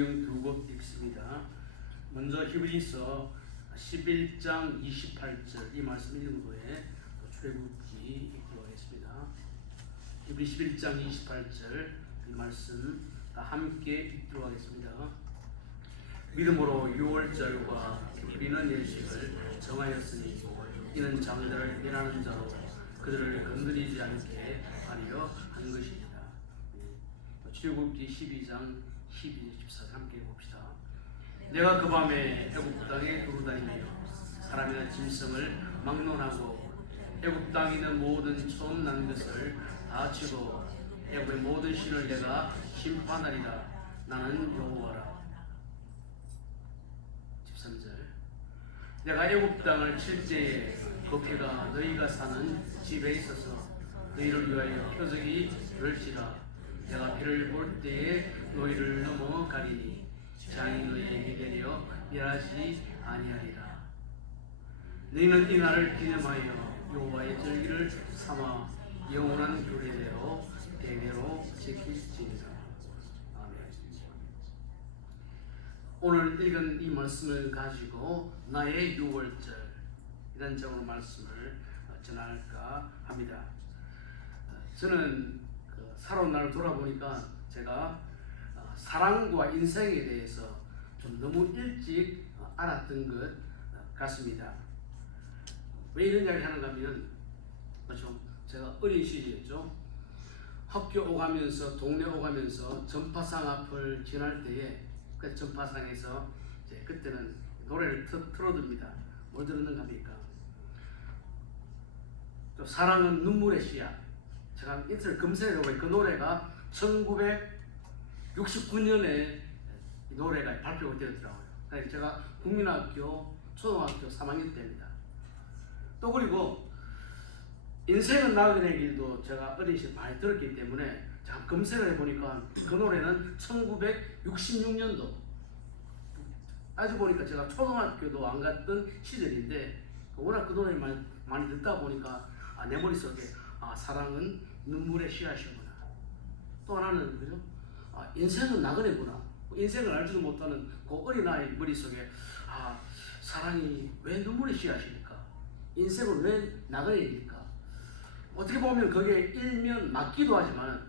두 곡 읽습니다. 먼저 히브리서 11장 28절 이 말씀 읽은 후에 출애굽기 읽도록 하겠습니다. 히브리 11장 28절 이 말씀 다 함께 읽도록 하겠습니다. 믿음으로 유월절과 우리는 예식을 정하였으니 이는 장들을 멸하는 자로 그들을 건드리지 않게 하려 한 것입니다. 출애굽기 12장 12, 14 함께 봅시다. 내가 그 밤에 애굽 땅에 두루다니며 사람이나 짐승을 막론하고 애굽 땅에 있는 모든 처음 난 것을 다 치고 애굽의 모든 신을 내가 심판하리라. 나는 여호와라. 13절 내가 애굽 땅을 칠 때에 그 피가 너희가 사는 집에 있어서 너희를 위하여 표적이 될지라. 내가 피를 볼 때에 너희를 넘어가리니 장이 너희에게 내려 멸하지 아니하리라. 너희는 이 날을 기념하여 여호와의 절기를 삼아 영원한 규례대로 대대로 지킬지니라. 아멘. 오늘 읽은 이 말씀을 가지고 나의 유월절 이런 제목으로 말씀을 전할까 합니다. 저는 살아온 날을 돌아보니까 제가 사랑과 인생에 대해서 좀 너무 일찍 알았던 것 같습니다. 왜 이런 이야기를 하는가 하면, 그렇죠? 제가 어린 시절이었죠. 학교 오가면서, 동네 오가면서 전파상 앞을 지날 때에 그 전파상에서 이제 그때는 노래를 틀어듭니다. 뭘 들었는가 합니까? 또 사랑은 눈물의 씨앗. 제가 인터넷 검색해보면 그 노래가 1969년에 이 노래가 발표가 되었더라고요. 그래서 제가 국민학교, 초등학교 3학년 때입니다. 또 그리고 인생은 나그네 길도 제가 어린 시절 많이 들었기 때문에 제가 검색을 해보니까 그 노래는 1966년도 따지고 보니까 제가 초등학교도 안 갔던 시절인데 워낙 그 노래를 많이 듣다 보니까 내 머릿속에 사랑은 눈물의 씨앗이구나. 또 하나는 그죠? 인생은 나그네구나. 인생을 알지도 못하는 그 어린아이 머릿속에 사랑이 왜 눈물의 씨앗입니까? 인생은 왜 나그네입니까? 어떻게 보면 그게 일면 맞기도 하지만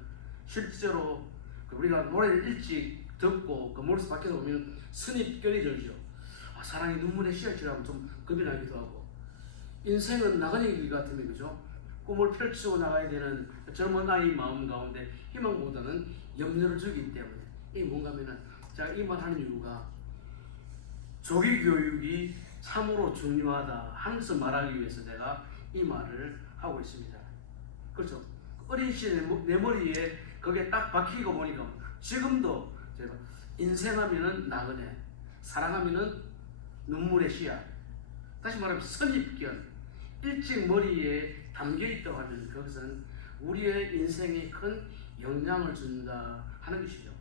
실제로 우리가 노래를 일찍 듣고 그 머릿속 밖에서 보면 선입견이 들죠. 사랑이 눈물의 씨앗이라면 좀 겁이 나기도 하고, 인생은 나그네 길 같으면 그죠? 꿈을 펼치고 나가야 되는 젊은 아이 마음 가운데 희망보다는 염려를 주기 때문에 이게 뭔가 하면은 제가 이 말 하는 이유가 조기 교육이 참으로 중요하다 하는 것을 말하기 위해서 제가 이 말을 하고 있습니다. 그렇죠? 어린 시절에 내 머리에 그게 딱 박히고 보니까 지금도 제가 인생하면은 나그네, 사랑하면은 눈물의 씨앗, 다시 말하면 선입견, 일찍 머리에 담겨 있다고 하면 그것은 우리의 인생에 큰 영향을 준다 하는 것이죠.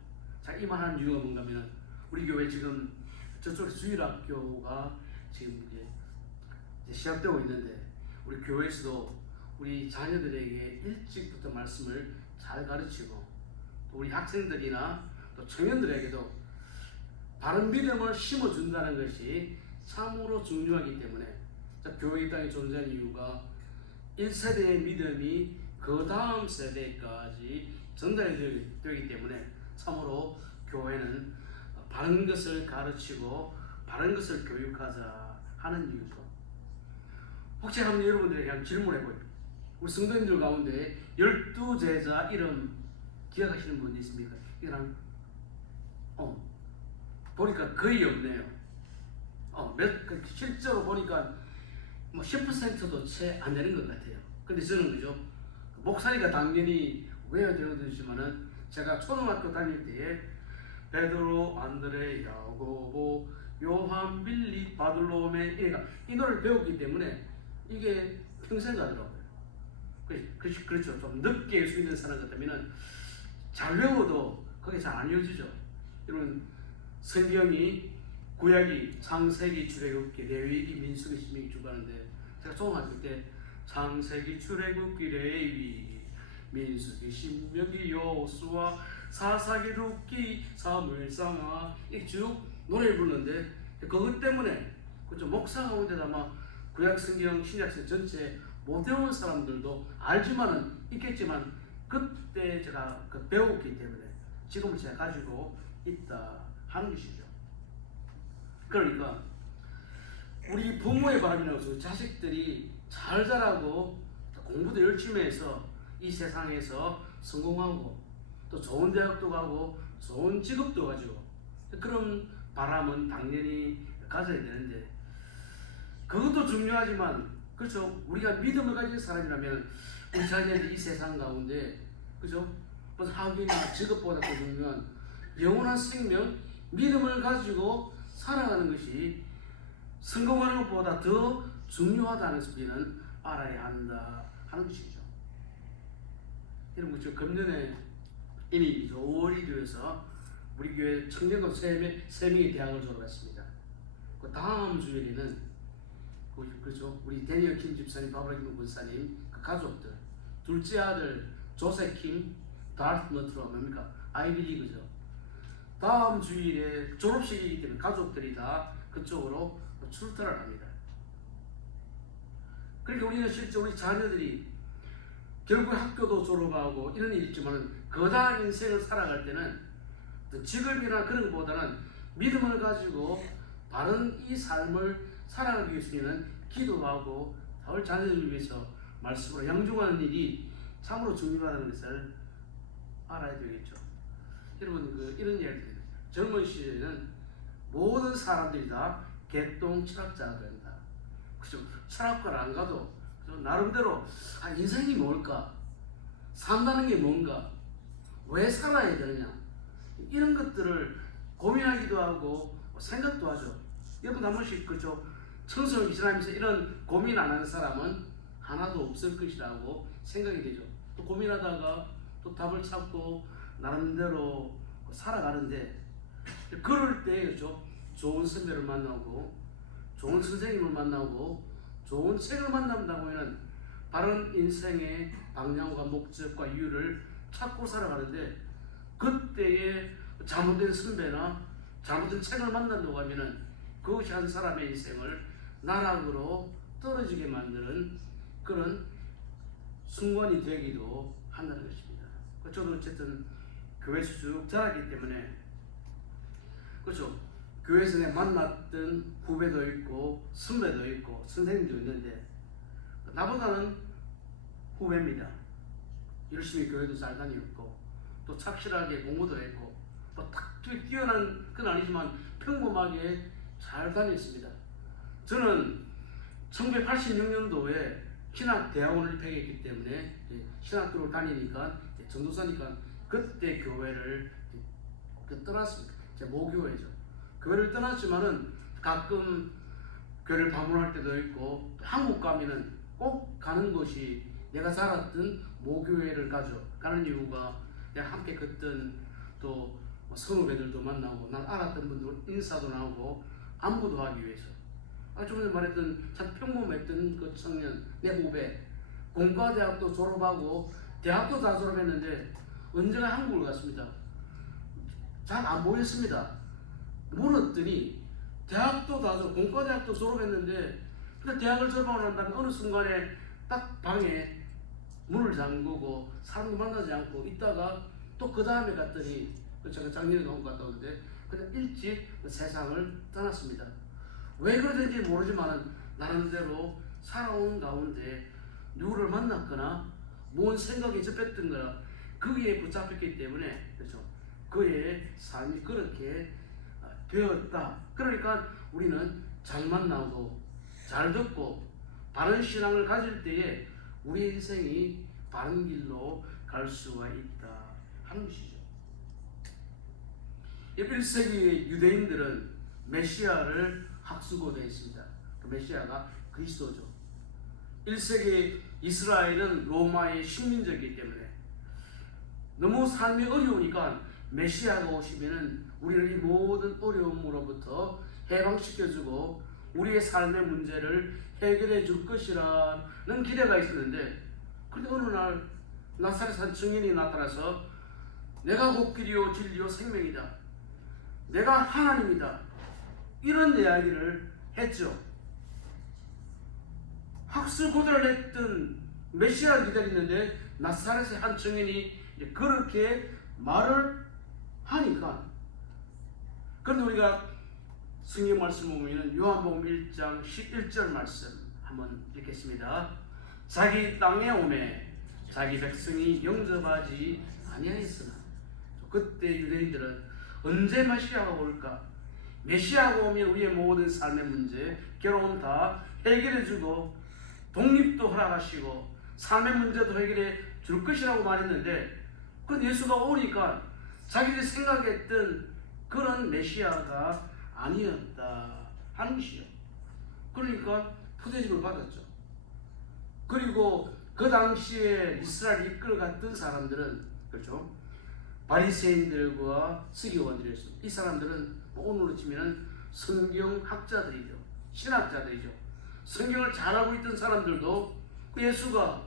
자, 이 말하는 이유가 뭔가 하면 우리 교회 지금 저쪽에 주일학교가 지금 이제 시작되고 있는데 우리 교회에서도 우리 자녀들에게 일찍부터 말씀을 잘 가르치고 또 우리 학생들이나 또 청년들에게도 바른 믿음을 심어준다는 것이 참으로 중요하기 때문에 교회 땅에 존재하는 이유가 1세대의 믿음이 그 다음 세대까지 전달이 되기 때문에 참으로 교회는 바른 것을 가르치고 바른 것을 교육하자 하는 이유죠. 혹시 한번 여러분들에게 한번 질문해봐요. 우리 성도님들 가운데 12제자 이름 기억하시는 분 있습니까? 이거랑 보니까 거의 없네요. 실제로 보니까 10%도 채 안 되는 것 같아요. 근데 저는 그죠? 목사니까 당연히 외워야 되지만은 제가 초등학교 다닐 때에 베드로, 안드레, 야고보, 요한, 빌리, 바들로메 이 노래를 배웠기 때문에 이게 평생 가더라고요. 그렇죠. 좀 늦게 예수 믿는 사람 같으면은 잘 외워도 그게 잘 안 이어지죠. 여러분 성경이 구약이 창세기, 출애굽기, 레위기, 민수기, 신명기 주가는데 제가 초등학교 때 창세기, 출애굽기, 레위기, 민수기, 신명기, 여호수아, 사사기루기 사물상아 이쭉 노래를 부르는데 그것 때문에 그죠 목사 가운데도 아마 구약성경 신약성 전체 못 외운 사람들도 알지만은 있겠지만 그때 제가 배웠기 때문에 지금 제가 가지고 있다 하는 것이죠. 그러니까 우리 부모의 바람이라고 자식들이 잘 자라고 공부도 열심히 해서 이 세상에서 성공하고 또 좋은 대학도 가고 좋은 직업도 가지고 그런 바람은 당연히 가져야 되는데 그것도 중요하지만 그렇죠. 우리가 믿음을 가진 사람이라면 우리 자녀들이 이 세상 가운데 그죠? 무슨 학위나 직업보다 더 중요한 영원한 생명 믿음을 가지고 살아가는 것이 성공하는 것보다 더 중요하다는 것을 우리는 알아야 한다 하는 것이죠. 여러분 저 금년에 이미 5월이 되어서 우리 교회 청년고 3명이 대학을 졸업했습니다. 그 다음 주일에는 그렇죠. 우리 데니얼 킴 집사님, 바브라 김 군사님 그 가족들 둘째 아들 조세 킴 다르트 너트로 뭡니까? 아이비리그죠. 다음 주일에 졸업식이기 때문에 가족들이 다 그쪽으로 출타를 합니다. 그러니까 우리는 실제 우리 자녀들이 결국 학교도 졸업하고 이런 일이 있지만 거다한 인생을 살아갈 때는 직업이나 그런 것보다는 믿음을 가지고 바른 이 삶을 살아가기 위해서 우리는 기도하고 우리 자녀들을 위해서 말씀으로 양중하는 일이 참으로 중요하다는 것을 알아야 되겠죠. 여러분 이런 이야기들 젊은 시절에는 모든 사람들이 다 개똥 철학자가 된다. 그죠? 철학과를 안 가도 나름대로 인생이 뭘까? 산다는 게 뭔가? 왜 살아야 되느냐? 이런 것들을 고민하기도 하고 생각도 하죠. 여러분 한 번씩 그죠? 청소년 지나면서 이런 고민 안 하는 사람은 하나도 없을 것이라고 생각이 되죠. 또 고민하다가 또 답을 찾고 나름대로 살아가는데 그럴 때 그죠? 좋은 선배를 만나고 좋은 선생님을 만나고 좋은 책을 만난다고 하면 바른 인생의 방향과 목적과 이유를 찾고 살아가는데 그때에 잘못된 선배나 잘못된 책을 만난다고 하면은 그것이 한 사람의 인생을 나락으로 떨어지게 만드는 그런 순간이 되기도 한다는 것입니다. 저도 어쨌든 교회에서 쭉 자랐기 때문에 그렇죠. 교회에서 내가 만났던 후배도 있고 선배도 있고 선생님도 있는데 나보다는 후배입니다. 열심히 교회도 잘 다녔고 또 착실하게 공부도 했고 딱 뛰어난 건 아니지만 평범하게 잘 다녔습니다. 저는 1986년도에 신학대학원을 입학했기 때문에 신학교를 다니니까 전도사니까 그때 교회를 떠났습니다. 제 모교회죠. 교회를 떠났지만은 가끔 교회를 방문할 때도 있고 한국 가면은 꼭 가는 곳이 내가 살았던 모교회를 가는 이유가 내가 함께 걷던 또 선후배들도 만나고 난 알았던 분들 인사도 나오고 안부도 하기 위해서 좀 전에 말했던 참 평범했던 그 청년 내 후배 공과대학도 졸업하고 대학도 다 졸업했는데 언제나 한국을 갔습니다. 잘 안 보였습니다. 물었더니 대학도 다 졸업, 공과대학도 졸업했는데 근데 대학을 졸업하고 난 다음에 어느 순간에 딱 방에 문을 잠그고 사람도 만나지 않고 있다가 또 그 다음에 갔더니 제가 작년에 너무 갔다 오는데 그냥 일찍 세상을 떠났습니다. 왜 그러는지 모르지만 나름대로 살아온 가운데 누구를 만났거나 뭔 생각에 접했던거나 거기에 붙잡혔기 때문에 그렇죠. 그의 삶이 그렇게 되었다. 그러니까 우리는 잘 만나고 잘 듣고 바른 신앙을 가질 때에 우리 인생이 바른 길로 갈 수가 있다 하는 것이죠. 1세기 유대인들은 메시아를 학수고대했습니다. 그 메시아가 그리스도죠. 1세기 이스라엘은 로마의 식민지이기 때문에 너무 삶이 어려우니까 메시아가 오시면은 우리를 이 모든 어려움으로부터 해방시켜주고 우리의 삶의 문제를 해결해 줄 것이라는 기대가 있었는데 근데 어느 날 나사렛 한 청년이 나타나서 내가 곧 길이요 진리요 생명이다. 내가 하나님이다. 이런 이야기를 했죠. 학수고대를 했던 메시아를 기다리는데 나사렛의 한 청년이 그렇게 말을 하니까, 그런데 우리가 성경 말씀 보면 요한복음 1장 11절 말씀 한번 읽겠습니다. 자기 땅에 오매 자기 백성이 영접하지 아니하였으나. 그때 유대인들은 언제 메시아가 올까? 메시아가 오면 우리의 모든 삶의 문제, 괴로움 다 해결해주고 독립도 허락하시고 삶의 문제도 해결해 줄 것이라고 말했는데, 그 예수가 오니까 자기들이 생각했던 그런 메시아가 아니었다 하는 것이죠. 그러니까 푸대접을 받았죠. 그리고 그 당시에 이스라엘 이끌어갔던 사람들은, 그렇죠, 바리새인들과 서기관들이었습니다. 이 사람들은 오늘로 치면 성경학자들이죠. 신학자들이죠. 성경을 잘 알고 있던 사람들도 그 예수가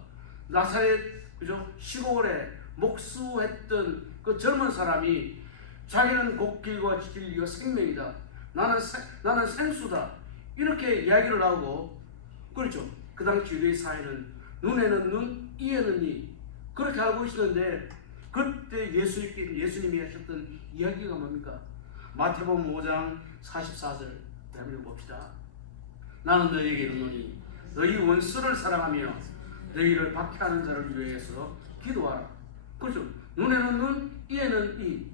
나사렛, 그죠, 시골에 목수했던 그 젊은 사람이 자기는 곧 길과 진리와 생명이다. 나는 생수다. 이렇게 이야기를 하고, 그렇죠. 그 당시 유대의 사회는 눈에는 눈, 이에는 이, 그렇게 알고 있었는데, 그때 예수님이 하셨던 이야기가 뭡니까? 마태복음 5장 44절 한번 봅시다. 나는 너희에게 이르노니 너희 원수를 사랑하며 너희를 박해하는 자를 위해서 기도하라. 그렇죠. 눈에는 눈, 이에는 이.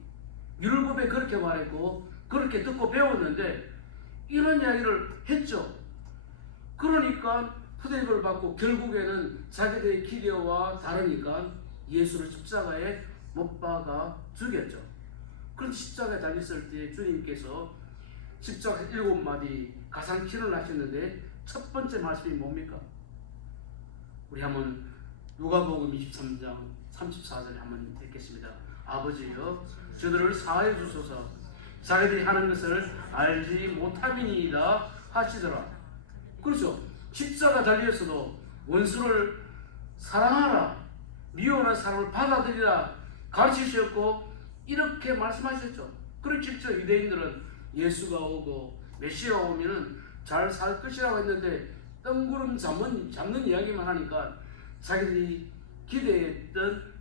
율법에 그렇게 말했고 그렇게 듣고 배웠는데 이런 이야기를 했죠. 그러니까 푸대접을 받고 결국에는 자기들의 기대와 다르니까 예수를 십자가에 못 박아 죽였죠. 그런 십자가에 달렸을 때 주님께서 십자가 7마디 가상치를 하셨는데 첫 번째 말씀이 뭡니까? 우리 한번 누가복음 23장 34절에 한번 읽겠습니다. 아버지여 저들을 사하여 주소서 자기들이 하는 것을 알지 못함이니이다 하시더라. 그렇죠. 십자가 달렸어도 원수를 사랑하라, 미워하는 사람을 받아들이라 가르치셨고 이렇게 말씀하셨죠. 그리고 실제 유대인들은 예수가 오고 메시아가 오면은 잘 살 것이라고 했는데 뜬구름 잡는 이야기만 하니까 자기들이 기대했던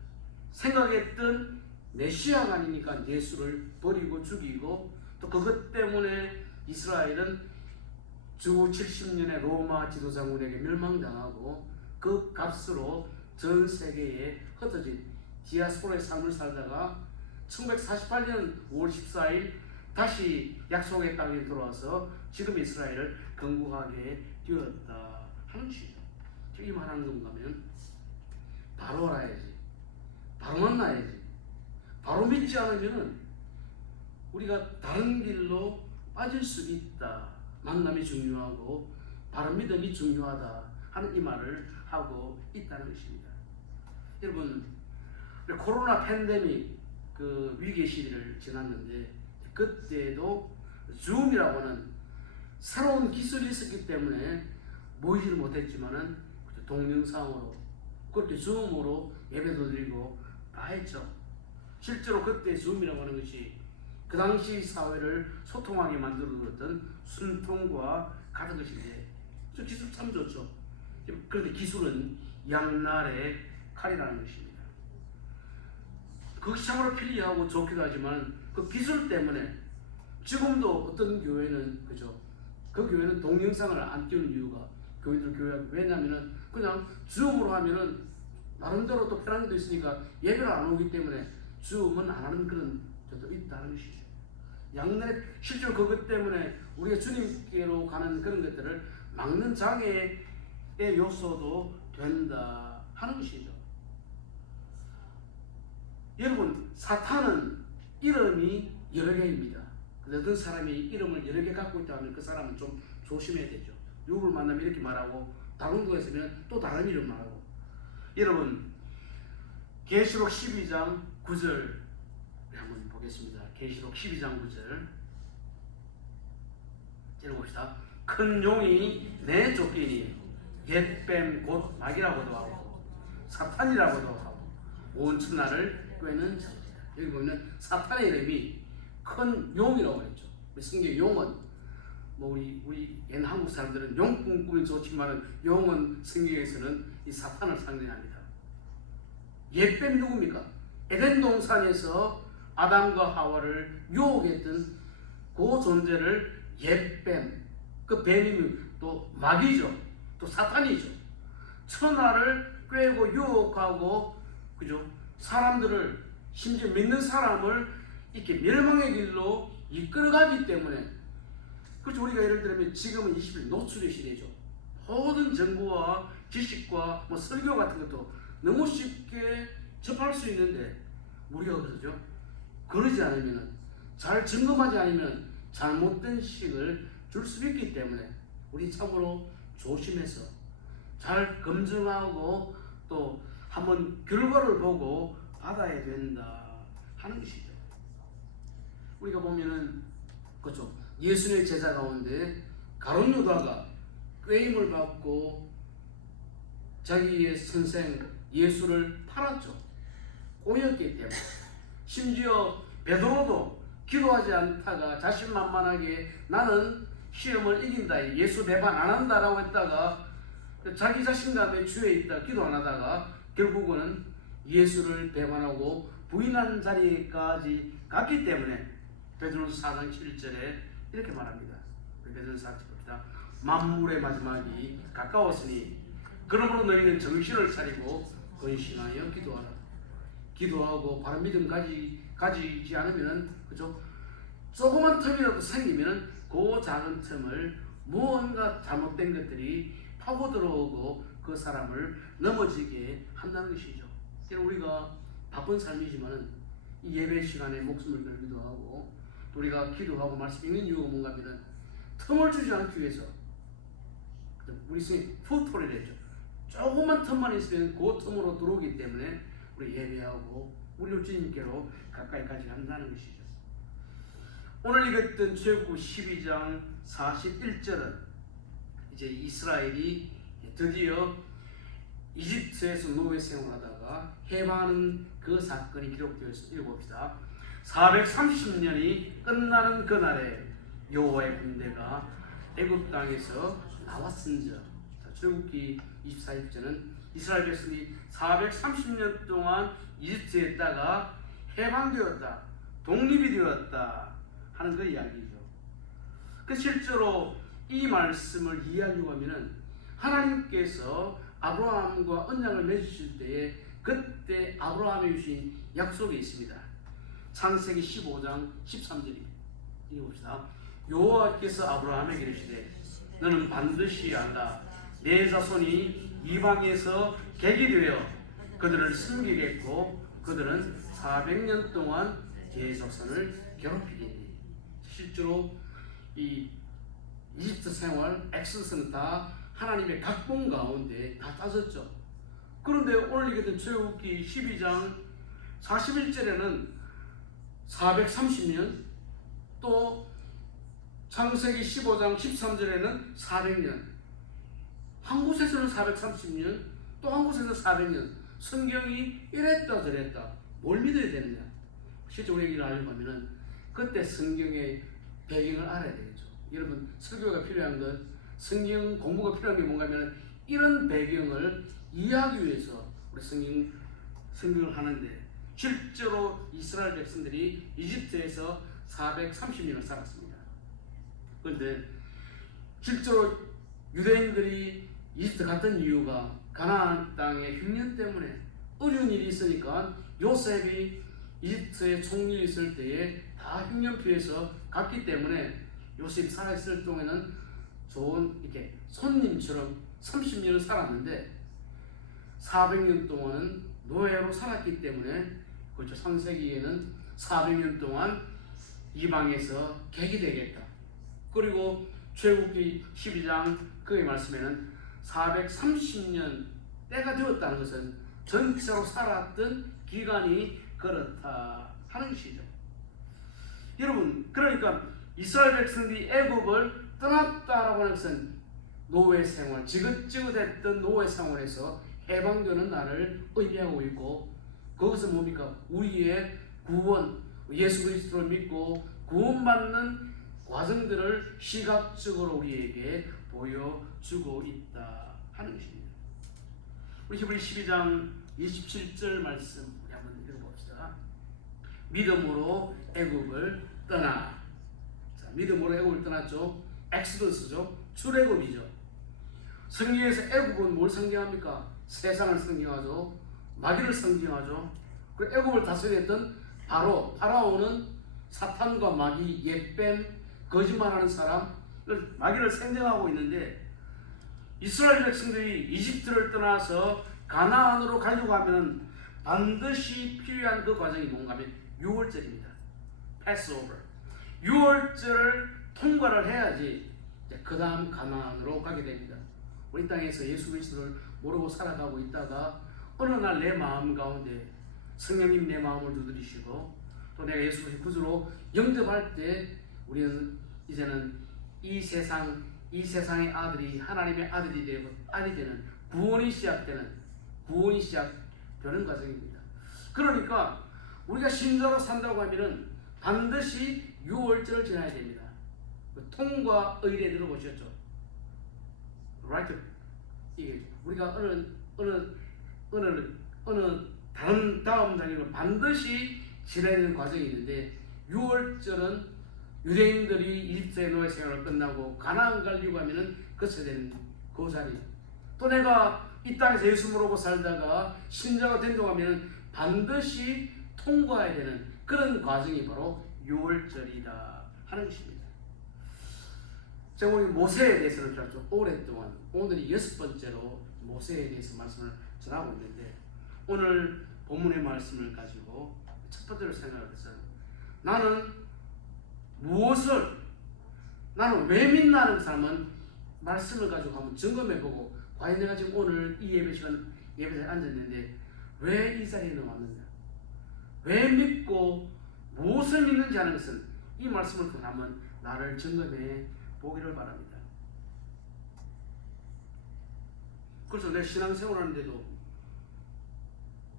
생각했던 메시아가 아니니까 예수를 버리고 죽이고, 또 그것 때문에 이스라엘은 주후 70년에 로마 지도자군에게 멸망당하고 그 값으로 전 세계에 흩어진 디아스포라의 삶을 살다가 1948년 5월 14일 다시 약속의 땅에 들어와서 지금 이스라엘을 건국하게 되었다 하는 것이죠. 이 말하는 건가 하면 바로 알아야지, 바로 만나야지. 바로 믿지 않으면 우리가 다른 길로 빠질 수 있다. 만남이 중요하고 바른 믿음이 중요하다 하는 이 말을 하고 있다는 것입니다. 여러분, 코로나 팬데믹 그 위기 시기를 지났는데 그때도 줌이라고 하는 새로운 기술이 있었기 때문에 모이지를 못했지만은 동영상으로 그렇게 줌으로 예배도 드리고 다 했죠. 실제로 그때 줌이라고 하는 것이 그 당시 사회를 소통하게 만들어줬던 순통과 같은 것인데 저 기술 참 좋죠. 그런데 기술은 양날의 칼이라는 것입니다. 그것이 참으로 편리하고 좋기도 하지만 그 기술 때문에 지금도 어떤 교회는, 그죠, 그 교회는 동영상을 안 띄우는 이유가 교회들 교회가 왜냐면은 그냥 줌으로 하면은 나름대로 또 편한 것도 있으니까 예배를 안 오기 때문에 줌은 안 하는 그런 것도 있다는 것이죠. 양날, 실제로 그것 때문에 우리가 주님께로 가는 그런 것들을 막는 장애의 요소도 된다 하는 것이죠. 여러분, 사탄은 이름이 여러 개입니다. 근데 어떤 사람이 이름을 여러 개 갖고 있다 하면 그 사람은 좀 조심해야 되죠. 누구를 만나면 이렇게 말하고 다른 곳에 있으면 또 다른 이름 말하고. 여러분, 계시록 12장 9절 한번 보겠습니다. 계시록 12장 9절 읽어봅시다. 큰 용이 내 쫓기니 옛뱀 곧 마귀라고도 하고 사탄이라고도 하고 온 천하를 꿰는 자들이다. 여기 보면 사탄의 이름이 큰 용이라고 했죠. 성경 용은 뭐 우리 옛 한국 사람들은 용 꿈꾸면 좋지만 용은 성경에서는 이 사탄을 상징합니다. 옛뱀이 누굽니까? 에덴 동산에서 아담과 하와를 유혹했던 그 존재를 옛뱀, 그 뱀이 또 마귀죠. 또 사탄이죠. 천하를 꿰고 유혹하고, 그죠? 사람들을, 심지어 믿는 사람을 이렇게 멸망의 길로 이끌어가기 때문에, 그렇죠. 우리가 예를 들면 지금은 20일 노출의 시대죠. 모든 정보와 지식과 뭐 설교 같은 것도 너무 쉽게 접할 수 있는데, 우리가 그러죠. 그러지 않으면, 잘 점검하지 않으면 잘못된 식을 줄 수 있기 때문에 우리 참으로 조심해서 잘 검증하고 또 한번 결과를 보고 받아야 된다 하는 것이죠. 우리가 보면은 그렇죠. 예수님의 제자 가운데 가룟 유다가 꾀임을 받고 자기의 선생 예수를 팔았죠. 꼬였기 때문에. 심지어 베드로도 기도하지 않다가 자신만만하게 나는 시험을 이긴다, 예수 배반 안 한다라고 했다가 자기 자신감에 주에 있다 기도 안 하다가 결국은 예수를 배반하고 부인한 자리까지 갔기 때문에 베드로서 4장 7절에 이렇게 말합니다. 베드로서 4장 7절입니다. 만물의 마지막이 가까웠으니 그러므로 너희는 정신을 차리고 근신하여 기도하라. 기도하고 바른 믿음 가지지 않으면, 그죠? 조그만 틈이라도 생기면 그 작은 틈을 무언가 잘못된 것들이 파고 들어오고 그 사람을 넘어지게 한다는 것이죠. 우리가 바쁜 삶이지만은 이 예배 시간에 목숨을 걸기도 하고 또 우리가 기도하고 말씀 읽는 이유가 뭔가 하면은 틈을 주지 않기 위해서, 우리 스님 푸토리를 했죠. 조그만 틈만 있으면 그 틈으로 들어오기 때문에 우리 예배하고 우리 주님께로 가까이 가지 한다는 것이죠. 오늘 읽었던 출애굽 12장 41절은 이제 이스라엘이 드디어 이집트에서 노예 생활하다가 해방하는 그 사건이 기록되어 있습니다. 읽어봅시다. 430년이 끝나는 그날에 여호와의 군대가 애굽 땅에서 나왔은즉, 출애굽기 24절은 이스라엘 백성이 430년 동안 이집트에 있다가 해방되었다, 독립이 되었다 하는 그 이야기죠. 그 실제로 이 말씀을 이해하려고 하면은 하나님께서 아브라함과 언약을 맺으실 때에 그때 아브라함이 주신 약속이 있습니다. 창세기 15장 13절입니다. 읽어봅시다. 여호와께서 아브라함에게 이르시되 너는 반드시 알라. 내 자손이 이방에서 객이 되어 그들을 섬기겠고 그들은 400년 동안 계속선을 괴롭히리니. 실제로 이 이집트 생활, 엑소스는 다 하나님의 각본 가운데 다 따졌죠. 그런데 오늘 읽었던 출애굽기 12장 41절에는 430년, 또 창세기 15장 13절에는 400년, 한 곳에서는 430년, 또 한 곳에서는 400년. 성경이 이랬다 저랬다. 뭘 믿어야 되느냐? 실제 우리 얘기를 하려고 하면은 그때 성경의 배경을 알아야 되겠죠. 여러분, 설교가 필요한 것, 성경 공부가 필요한 게 뭔가 하면 이런 배경을 이해하기 위해서 우리 성경을 하는데, 실제로 이스라엘 백성들이 이집트에서 430년을 살았습니다. 그런데 실제로 유대인들이 이집트 갔던 이유가 가나안 땅의 흉년 때문에 어려운 일이 있으니까 요셉이 이집트에 총리를 있을 때에 다 흉년 피해서 갔기 때문에 요셉이 살아있을 동안에는 좋은 이렇게 손님처럼 30년을 살았는데 400년 동안은 노예로 살았기 때문에, 그렇죠, 창세기에는 400년 동안 이방에서 객이 되겠다. 그리고 출애굽기 12장 그의 말씀에는 430년 때가 되었다는 것은 전체로 살았던 기간이 그렇다 하는 것이죠. 여러분, 그러니까 이스라엘 백성들이 애굽을 떠났다라고 하는 것은 노예 생활, 지긋지긋했던 노예 생활에서 해방되는 날을 의미하고 있고, 그것은 뭡니까? 우리의 구원, 예수 그리스도를 믿고 구원받는 과정들을 시각적으로 우리에게 보여주고 있다 하는 것입니다. 우리 히브리 12장 27절 말씀 우리 한번 읽어봅시다. 믿음으로 애굽을 떠나. 자, 믿음으로 애굽을 떠났죠. 엑스odus죠. 출애굽이죠. 성경에서 애굽은 뭘 상징합니까? 세상을 상징하죠. 마귀를 상징하죠. 그 애굽을 다스렸던 파라오는 사탄과 마귀, 옛뱀, 거짓말하는 사람, 마귀를 상징하고 있는데 이스라엘 백성들이 이집트를 떠나서 가나안으로 가려고 하면 반드시 필요한 그 과정이 뭔가 하면 6월절입니다. 패스오버. 6월절을 통과를 해야지 그 다음 가나안으로 가게 됩니다. 우리 땅에서 예수 그리스도를 모르고 살아가고 있다가 어느 날 내 마음 가운데 성령님 내 마음을 두드리시고 또 내가 예수 그리스도 구주로 영접할 때 우리는 이제는 이 세상의 아들이 하나님의 아들이 되는 구원이 시작되는 과정입니다. 그러니까 우리가 신자로 산다고 하면은 반드시 6월절을 지나야 됩니다. 통과 의례 들어보셨죠? right? 이게 우리가 어느 다음 단계로 반드시 지나야 되는 과정이 있는데 6월절은 유대인들이 이집트의 노예 생활을 끝나고 가나안 가려고 하면은 거쳐야 되는 그 자리. 또 내가 이 땅에서 예수 모르고 살다가 신자가 된다고 하면은 반드시 통과해야 되는 그런 과정이 바로 6월절이다 하는 것입니다. 제가 오늘 모세에 대해서는 좀 오랫동안 오늘이 6번째로 모세에 대해서 말씀을 전하고 있는데 오늘 본문의 말씀을 가지고 첫 번째로 생각을 해서 나는 왜 믿나는 사람은 말씀을 가지고 한번 점검해보고 과연 내가 지금 오늘 이 예배시간에 앉았는데 왜 이 자리에 왔는가, 왜 믿고 무엇을 믿는지 하는 것은 이 말씀을 통해 한번 나를 점검해 보기를 바랍니다. 그래서 내 신앙생활 하는데도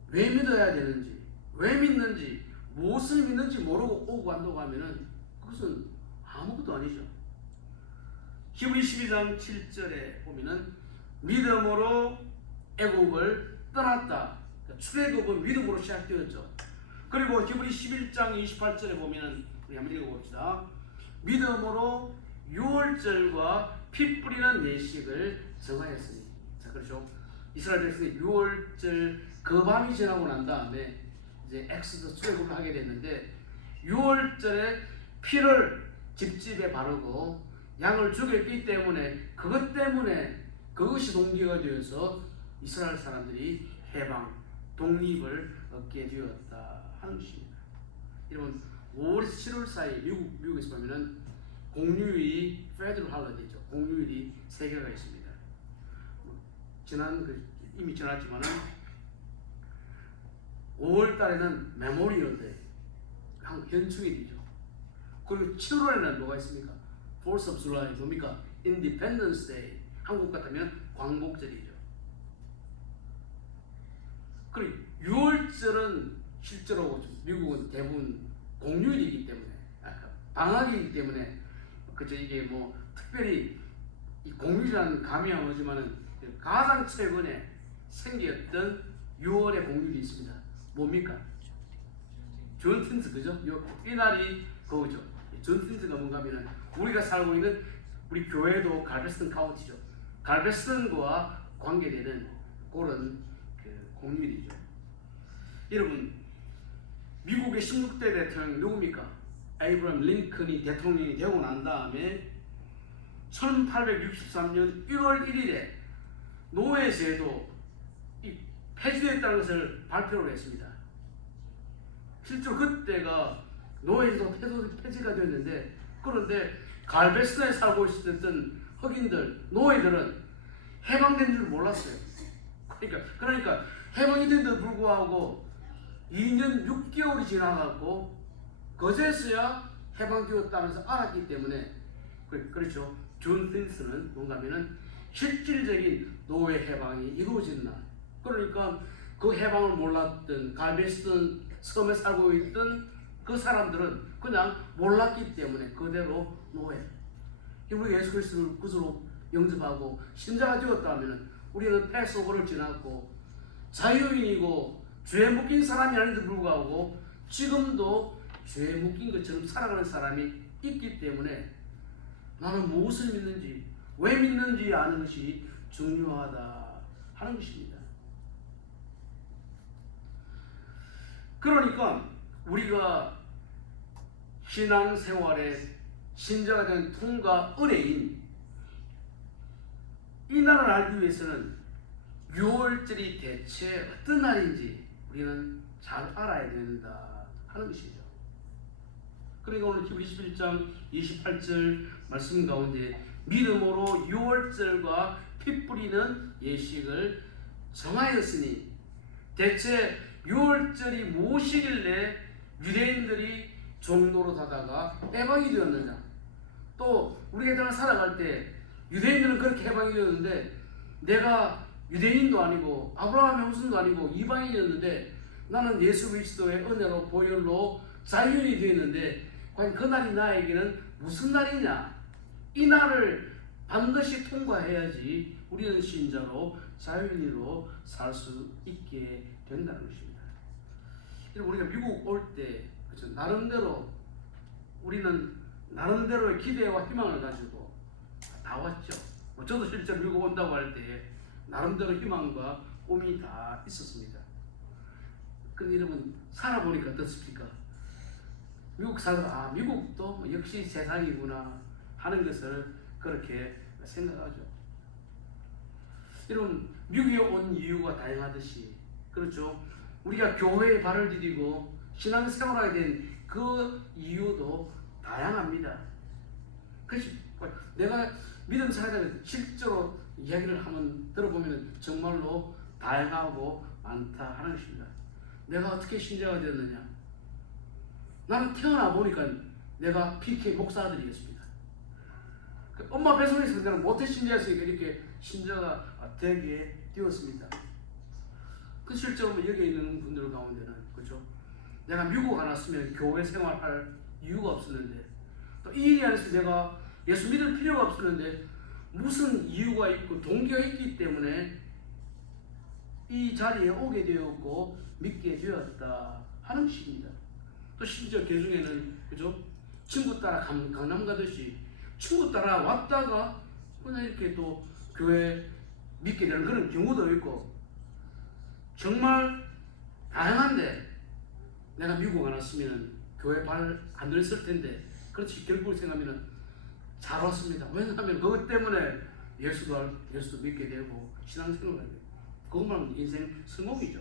왜 믿어야 되는지, 왜 믿는지, 무엇을 믿는지 모르고 오고 간다고 하면은 그것은 아무것도 아니죠. 히브리 12장 7절에 보면은 믿음으로 애굽을 떠났다. 출애굽은 믿음으로 시작되었죠. 그리고 히브리 11장 28절에 보면은 우리 한번 읽어봅시다. 믿음으로 6월절과 피 뿌리는 예식을 정하였으니. 자, 그렇죠. 이스라엘 백성이 6월절 그 밤이 지나고 난 다음에 이제 엑스odus 출애굽을 하게 됐는데 6월절에 피를 집집에 바르고 양을 죽였기 때문에 그것이 동기가 되어서 이스라엘 사람들이 해방, 독립을 얻게 되었다 하는 것입니다. 여러분 5월에서 7월 사이 미국에서 보면은 공휴일이 페더럴 할러데이죠. 공휴일이 3개가 있습니다. 이미 지났지만은 5월 달에는 메모리얼 현충일이죠. 그리고 7월에는 뭐가 있습니까? 4th of July 뭡니까? Independence Day. 한국 같으면 광복절이죠. 그리고 6월절은 실제로 미국은 대부분 공휴일이기 때문에 방학이기 때문에 그죠. 이게 뭐 특별히 이 공휴일이라는 감이 안 오지만은 가장 최근에 생겼던 6월의 공휴일이 있습니다. 뭡니까? 존틴스, 그죠? 이 날이 그거죠. 존틴스가 뭔가 하면은 우리가 살고 있는 우리 교회도 갈베스턴 카운티죠. 갈베스턴과 관계되는 그런 공휴일이죠. 여러분, 미국의 16대 대통령 누굽니까? 에이브러함 링컨이 대통령이 되고 난 다음에 1863년 1월 1일에 노예제도 폐지됐다는 것을 발표를 했습니다. 실제로 그때가 노예제도 폐지가 됐는데, 그런데 갈베스턴에 살고 있었던 흑인들, 노예들은 해방된 줄 몰랐어요. 그러니까 해방이 된데도 불구하고 2년 6개월이 지나갔고 그제서야 해방되었다면서 알았기 때문에 그렇죠. 존틴스는 뭔가 하면은 실질적인 노예 해방이 이루어진 날. 그러니까 그 해방을 몰랐던 갈베스턴 섬에 살고 있던 그 사람들은 그냥 몰랐기 때문에 그대로 노예. 우리 예수 그리스도를 구주로 영접하고 신자가 되었다면 우리는 패스오버를 지났고 자유인이고 죄에 묶인 사람이 아닌데도 불구하고 지금도 죄에 묶인 것처럼 살아가는 사람이 있기 때문에 나는 무엇을 믿는지 왜 믿는지 아는 것이 중요하다 하는 것입니다. 그러니까 우리가 신앙생활에 신자가 된 통과 의뢰인 이 날을 알기 위해서는 6월절이 대체 어떤 날인지 우리는 잘 알아야 된다 하는 것이죠. 그러니까 오늘 히브리 11장 28절 말씀 가운데 믿음으로 6월절과 피 뿌리는 예식을 정하였으니 대체 6월절이 무엇이길래 유대인들이 종로로 하다가 해방이 되었느냐. 또 우리가 살아갈 때 유대인들은 그렇게 해방이 되었는데 내가 유대인도 아니고 아브라함의 후손도 아니고 이방인이었는데 나는 예수 그리스도의 은혜로 보혈로 자유인이 되었는데 과연 그 날이 나에게는 무슨 날이냐. 이 날을 반드시 통과해야지 우리는 신자로 자유인으로 살 수 있게 된다는 것입니다. 우리가 미국 올 때 나름대로 우리는 나름대로의 기대와 희망을 가지고 다 왔죠. 저도 실제 미국 온다고 할 때 나름대로 희망과 꿈이 다 있었습니다. 그런데 여러분 살아보니까 어떻습니까? 미국 살다 미국도 역시 세상이구나 하는 것을 그렇게 생각하죠. 여러분 미국에 온 이유가 다양하듯이 그렇죠. 우리가 교회에 발을 디디고 신앙생활하게 된 그 이유도 다양합니다. 그렇지. 내가 믿음 사람들 실제로 이야기를 한번 들어보면 정말로 다양하고 많다 하는 것입니다. 내가 어떻게 신자가 되었느냐? 나는 태어나 보니까 내가 PK 목사들이었습니다. 엄마 뱃속에서 내가 모태 신자였으니까 이렇게 신자가 되게 되었습니다. 그 실제로 여기 있는 분들 가운데는 그렇죠. 내가 미국 안 왔으면 교회 생활할 이유가 없었는데 또 이 일이 안에서 내가 예수 믿을 필요가 없었는데 무슨 이유가 있고 동기가 있기 때문에 이 자리에 오게 되었고 믿게 되었다 하는 것입니다. 또 심지어 개중에는 그죠? 친구 따라 강남 가듯이 친구 따라 왔다가 그냥 이렇게 또 교회 믿게 되는 그런 경우도 있고 정말 다양한데 내가 미국 안 왔으면 교회 발 안 들었을 텐데 그렇지 결국을 생각하면 잘 왔습니다. 왜냐하면 그것 때문에 예수도 믿게 되고 신앙생활을 하게 되고 그것만 인생 성공이죠.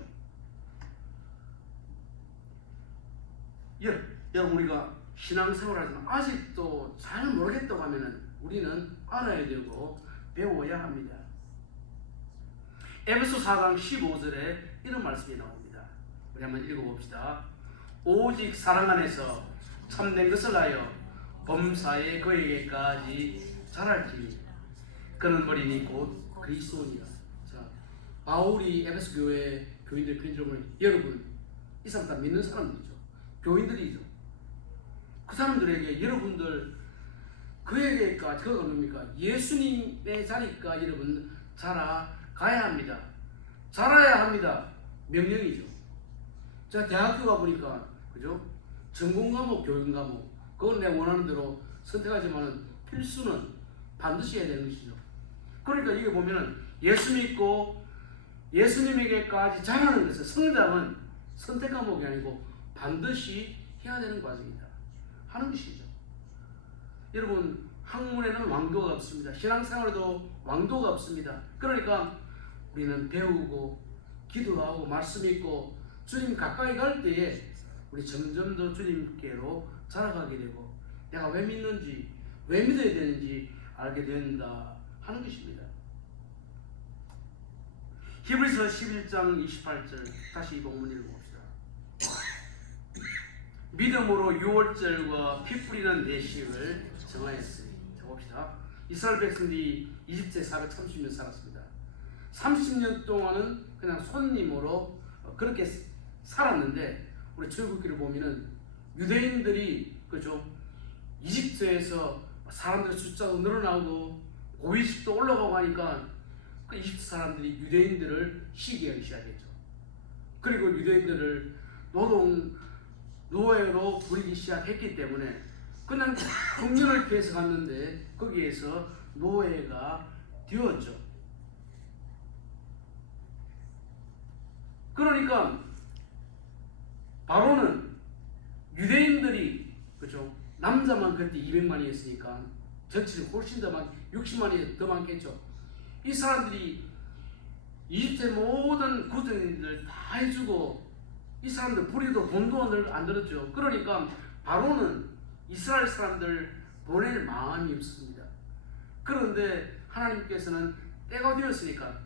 여러분 우리가 신앙생활을 하지만 아직도 잘 모르겠다고 하면 우리는 알아야 되고 배워야 합니다. 에베소 4장 15절에 이런 말씀이 나옵니다. 우리 한번 읽어봅시다. 오직 사랑 안에서 참된 것을 하여 범사에 그에게까지 자랄지니 그는 머리니 곧 그리스도니라. 자, 바울이 에베소 교회 교인들 편지를 여러분 이 사람 다 믿는 사람들이죠. 교인들이죠. 그 사람들에게 여러분들 그에게까지 그가 뭡니까? 예수님의 자리까지 여러분 자라가야 합니다. 자라야 합니다. 명령이죠. 제가 대학교 가보니까 그죠? 전공 과목, 교육 과목 그건 내가 원하는 대로 선택하지만 필수는 반드시 해야 되는 것이죠. 그러니까 이게 보면은 예수 믿고 예수님에게까지 자라는 것은 성장은 선택 과목이 아니고 반드시 해야 되는 과정이다 하는 것이죠. 여러분 학문에는 왕도가 없습니다. 신앙생활에도 왕도가 없습니다. 그러니까 우리는 배우고 기도하고 말씀 읽고 주님 가까이 갈 때에 우리 점점 더 주님께로 자라가게 되고 내가 왜 믿는지 왜 믿어야 되는지 알게 된다 하는 것입니다. 히브리서 11장 28절 다시 이 본문 읽어봅시다. 믿음으로 6월절과 피 뿌리는 내식을 정하였으니. 자 봅시다. 이스라엘 백성들이 이집트에 430년 살았습니다. 30년 동안은 그냥 손님으로 그렇게 살았는데 우리 출애굽기를 보면은 유대인들이 그죠? 이집트에서 사람들의 숫자도 늘어나고 고위직도 올라가고 하니까 그 이집트 사람들이 유대인들을 시기하기 시작했죠. 그리고 유대인들을 노예로 부리기 시작했기 때문에 그냥 국민을 피해서 갔는데 거기에서 노예가 되었죠. 그러니까 바로는 유대인들이 그죠? 남자만 그때 200만이었으니까 전체는 훨씬 더 많, 60만이 더 많겠죠. 이 사람들이 이집트의 모든 구정인들 다 해주고 이 사람들 부리도 돈도 안 들었죠. 그러니까 바로는 이스라엘 사람들 보낼 마음이 없습니다. 그런데 하나님께서는 때가 되었으니까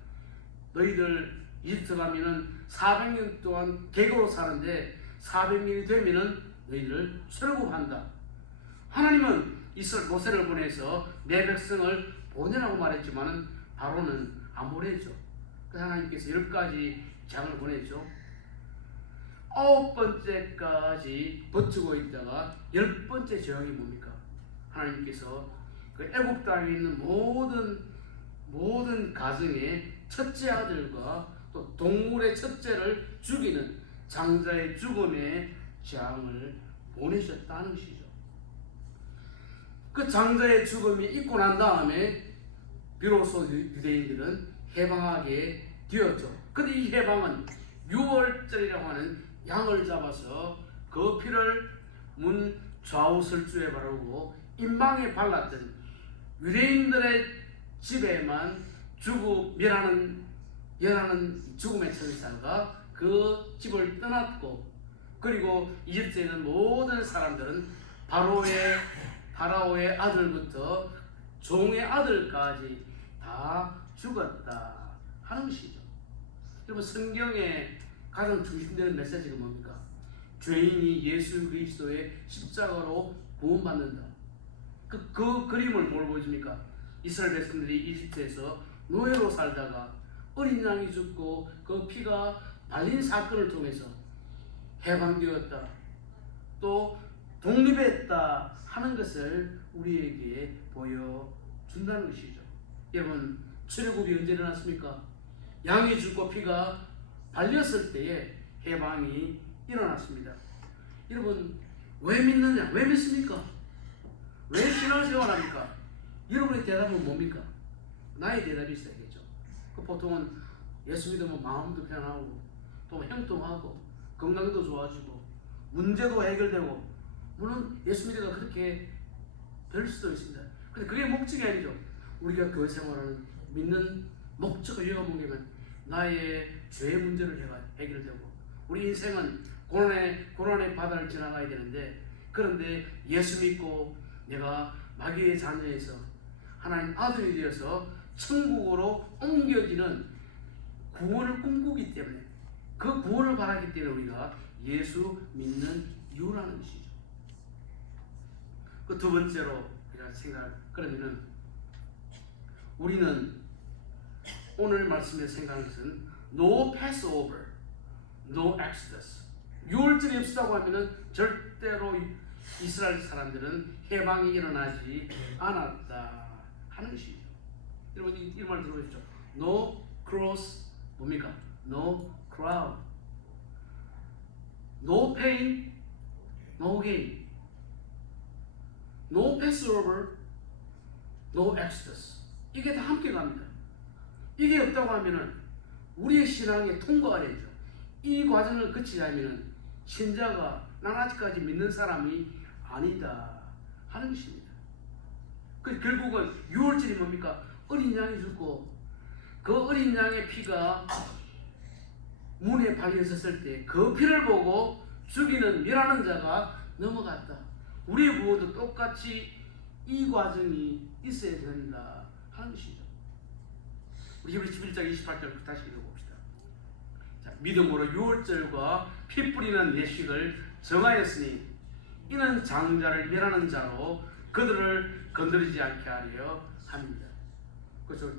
너희들 이집트 가면은 400년 동안 객으로 사는데 400년이 되면은 너희를 출애굽한다. 하나님은 모세를 보내서 내 백성을 보내라고 말했지만은 바로는 안 보내죠. 그래서 하나님께서 10가지 재앙을 보냈죠. 9번째까지 버티고 있다가 10번째 재앙이 뭡니까? 하나님께서 그 애굽 땅에 있는 모든 가정의 첫째 아들과 또 동물의 첫째를 죽이는 장자의 죽음의 재앙을 보내셨다는 것이죠. 그 장자의 죽음이 있고 난 다음에 비로소 유대인들은 해방하게 되었죠. 근데 이 해방은 6월절이라고 하는 양을 잡아서 그 피를 문 좌우설주에 바르고 인방에 발랐던 유대인들의 집에만 멸하는 죽음의 천사가 그 집을 떠났고, 그리고 이집트에 있는 모든 사람들은 파라오의 아들부터 종의 아들까지 다 죽었다 하는 것이죠. 여러분, 성경의 가장 중심되는 메시지가 뭡니까? 죄인이 예수 그리스도의 십자가로 구원받는다. 그 그림을 뭘 보여줍니까? 이스라엘 백성들이 이집트에서 노예로 살다가 어린 양이 죽고 그 피가 발린 사건을 통해서 해방되었다, 또 독립했다 하는 것을 우리에게 보여준다는 것이죠. 여러분, 출애굽이 언제 일어났습니까? 양이 죽고 피가 발렸을 때에 해방이 일어났습니다. 여러분, 왜 믿느냐? 왜 믿습니까? 왜 신앙생활합니까? 여러분의 대답은 뭡니까? 나의 대답이 있어야겠죠. 보통은 예수 믿으면 마음도 편하고 또 형통하고 건강도 좋아지고 문제도 해결되고, 물론 예수 믿으니까 그렇게 될 수도 있습니다. 근데 그게 목적이 아니죠. 우리가 교회 생활하는 믿는 목적을 이어보면 나의 죄의 문제를 해결되고, 우리 인생은 고난의 바다를 지나가야 되는데, 그런데 예수 믿고 내가 마귀의 자녀에서 하나님 아들이 되어서 천국으로 옮겨지는 구원을 꿈꾸기 때문에, 그 구원을 바라기 때문에 우리가 예수 믿는 이유라는 것이죠. 그 두 번째로 그러면은 우리는 오늘 말씀에 생각하는 것은 No Passover, No Exodus. 6월절이 없다고 하면은 절대로 이스라엘 사람들은 해방이 일어나지 않았다 하는 것이죠. 여러분, 이 말 들어보십시오. No cross, 뭡니까? No crown, No pain, No gain. No Passover, No Exodus. 이게 다 함께 갑니다. 이게 없다고 하면은 우리의 신앙에 통과가 되죠. 이 과정을 거치지 않으면은 신자가 난 아직까지 믿는 사람이 아니다 하는 것입니다. 결국은 6월절이 뭡니까? 어린 양이 죽고 그 어린 양의 피가 문에 발려섰을 때 그 피를 보고 죽이는 멸하는 자가 넘어갔다. 우리의 구원도 똑같이 이 과정이 있어야 된다 하는 것이죠. 우리 히브리 11장 28절 다시 읽어봅시다. 자, 믿음으로 6월절과 피 뿌리는 예식을 정하였으니 이는 장자를 멸하는 자로 그들을 건드리지 않게 하려 합니다. 그래서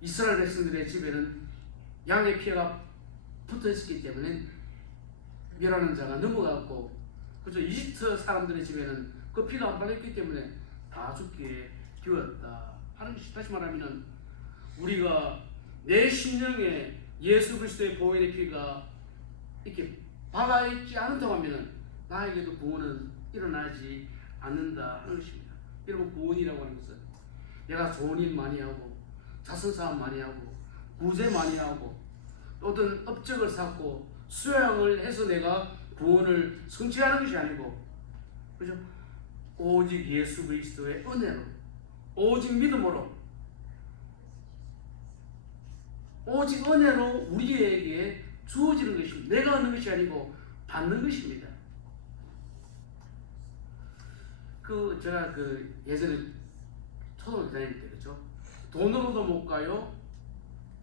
이스라엘 백성들의 집에는 양의 피가 붙어 있었기 때문에 미라는 자가 넘어갔고, 그죠? 이집트 사람들의 집에는 그 피가 안 발렸기 때문에 다 죽게 되었다 하는 것이, 다시 말하면은 우리가 내 심령에 예수 그리스도의 보혈의 피가 이렇게 박아있지 않는다고 하면은 나에게도 구원은 일어나지 않는다 하는 것입니다. 여러분, 구원이라고 하는 것은 내가 좋은 일 많이 하고 자선사업 많이 하고 구제 많이 하고 어떤 업적을 쌓고 수양을 해서 내가 구원을 성취하는 것이 아니고, 그죠? 오직 예수 그리스도의 은혜로, 오직 믿음으로, 오직 은혜로 우리에게 주어지는 것입니다. 내가 얻는 것이 아니고 받는 것입니다. 제가 예전에 초등학교 다닐 때, 그죠? 돈으로도 못 가요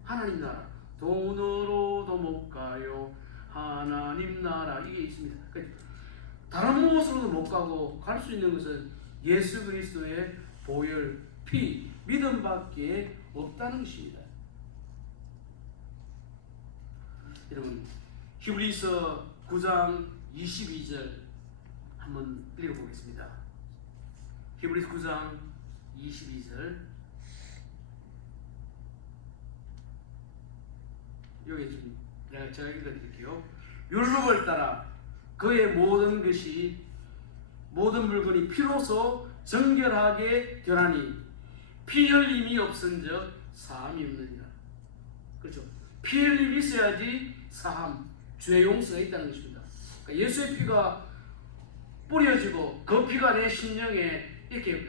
하나님 나라, 돈으로도 못 가요 하나님 나라, 이게 있습니다. 다른 무엇으로도 못 가고 갈 수 있는 것은 예수 그리스도의 보혈, 피, 믿음밖에 없다는 것입니다. 여러분, 히브리서 9장 22절 한번 읽어보겠습니다. 히브리서 9장 22절, 여기 좀 제가 읽어드릴게요. 율법을 따라 그의 모든 물건이 피로서 정결하게 되나니 피 흘림이 없은즉 사함이 없느니라. 그렇죠? 피 흘림이 있어야지 사함, 죄 용서가 있다는 것입니다. 그러니까 예수의 피가 뿌려지고 그 피가 내 심령에 이렇게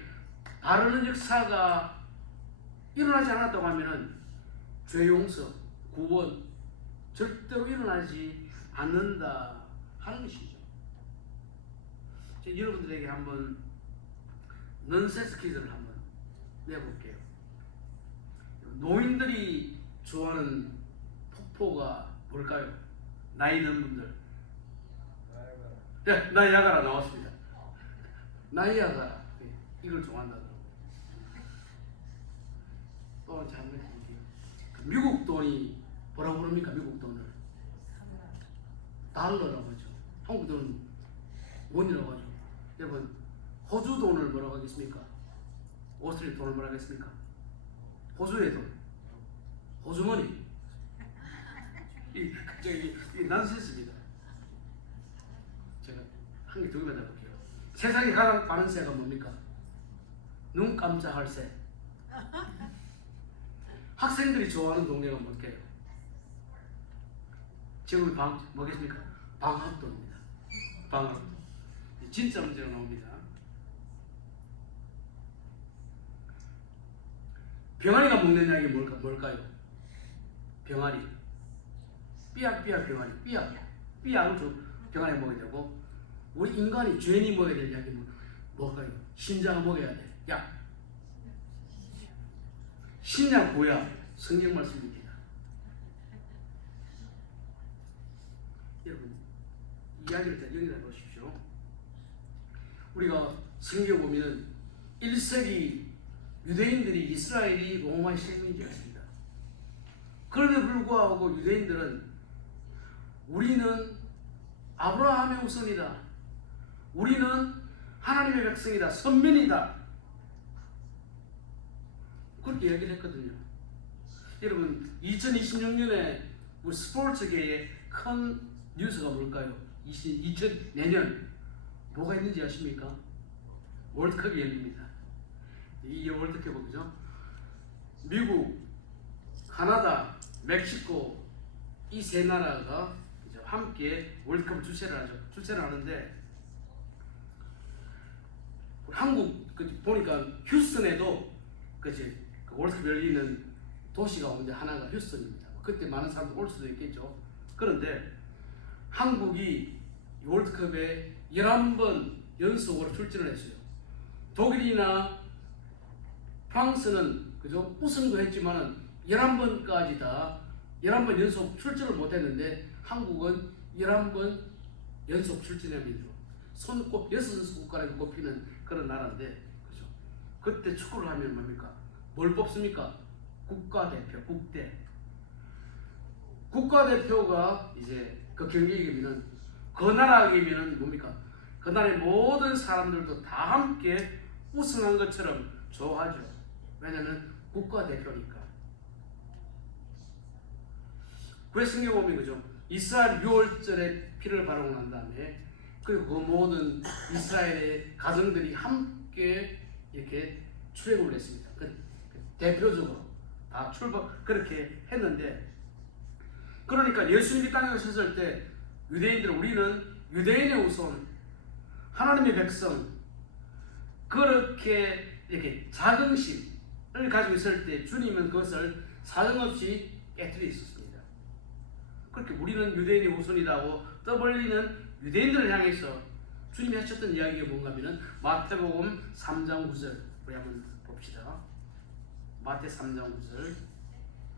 바르는 역사가 일어나지 않았다고 하면은 죄 용서, 구원 절대로 일어나지 않는다 하는 것이죠. 여러분들에게 한번 넌센스 퀴즈를 한번 내볼게요. 노인들이 좋아하는 폭포가 뭘까요? 나이 든 분들. 네, 나이아가라 나왔습니다. 나이아가라. 네, 이걸 좋아한다더라고요. 또 한번 볼게요. 미국 돈이 뭐라고 부릅니까? 미국 돈을 달러라고 하죠. 한국 돈은 원이라고 하죠. 여러분, 호주 돈을 뭐라고 하겠습니까? 오스트리아 돈을 뭐라고 하겠습니까? 호주의 돈, 호주머니. 이 난센스입니다. 제가 한 개 두 개만 더 볼게요. 세상에 가장 빠른 새가 뭡니까? 눈 깜짝할 새. 학생들이 좋아하는 동네가 뭘까요? 지금 뭐겠습니까? 방학도입니다. 방학도. 진짜 문제가 나옵니다. 병아리가 먹는 약이 뭘까요? 병아리. 삐약 병아리. 삐약을 병아리 먹어야 되고, 우리 인간이 죄인이 먹어야 될 약이 뭘까요? 신장을 먹어야 돼. 약. 신약 구약 성경 말씀입니다. 여러분, 이야기를 다 여기다 보십시오. 우리가 성경 보면은 1세기 유대인들이 이스라엘이 로마의 식민지였습니다. 그럼에도 불구하고 유대인들은 우리는 아브라함의 후손이다, 우리는 하나님의 백성이다, 선민이다, 그렇게 이야기를 했거든요. 여러분, 2026년에 우리 스포츠계의 큰 뉴스가 뭘까요? 2000내년 뭐가 있는지 아십니까? 월드컵이 열립니다. 이 월드컵은, 그죠? 미국, 카나다, 멕시코, 이 세 나라가 함께 월드컵을 주최를 하는데, 한국 보니까 휴스턴에도 월드컵 열리는 도시가 오는데 하나가 휴스턴입니다. 그때 많은 사람들 올 수도 있겠죠. 그런데 한국이 월드컵에 11번 연속으로 출전을 했어요. 독일이나 프랑스는, 그죠? 우승도 했지만은 11번까지 다 11번 연속 출전을 못했는데, 한국은 11번 연속 출전합니다. 손꼽 6손가락에 꼽히는 그런 나라인데, 그죠? 그때 축구를 하면 뭡니까? 뭘 뽑습니까? 국가대표, 국대. 국가대표가 이제 그 경기에 이기면은 그 나라이면은 뭡니까? 그 나라의 모든 사람들도 다 함께 우승한 것처럼 좋아하죠. 왜냐하면 국가대표니까. 그래서 성경 보면 그죠? 이스라엘 6월절에 피를 바르고 난 다음에 그리고 그 모든 이스라엘의 가정들이 함께 이렇게 출애굽을 했습니다. 그 대표적으로 다 출발 그렇게 했는데, 그러니까 예수님이 땅에 오셨을 때 유대인들, 우리는 유대인의 우선 하나님의 백성, 그렇게 이렇게 자긍심을 가지고 있을 때 주님은 그것을 사정없이 깨뜨려 있었습니다. 그렇게 우리는 유대인의 우선이라고 떠벌리는 유대인들을 향해서 주님이 하셨던 이야기가 뭔가 하면 마태복음 3장 9절 우리 한번 봅시다. 마태 3장 9절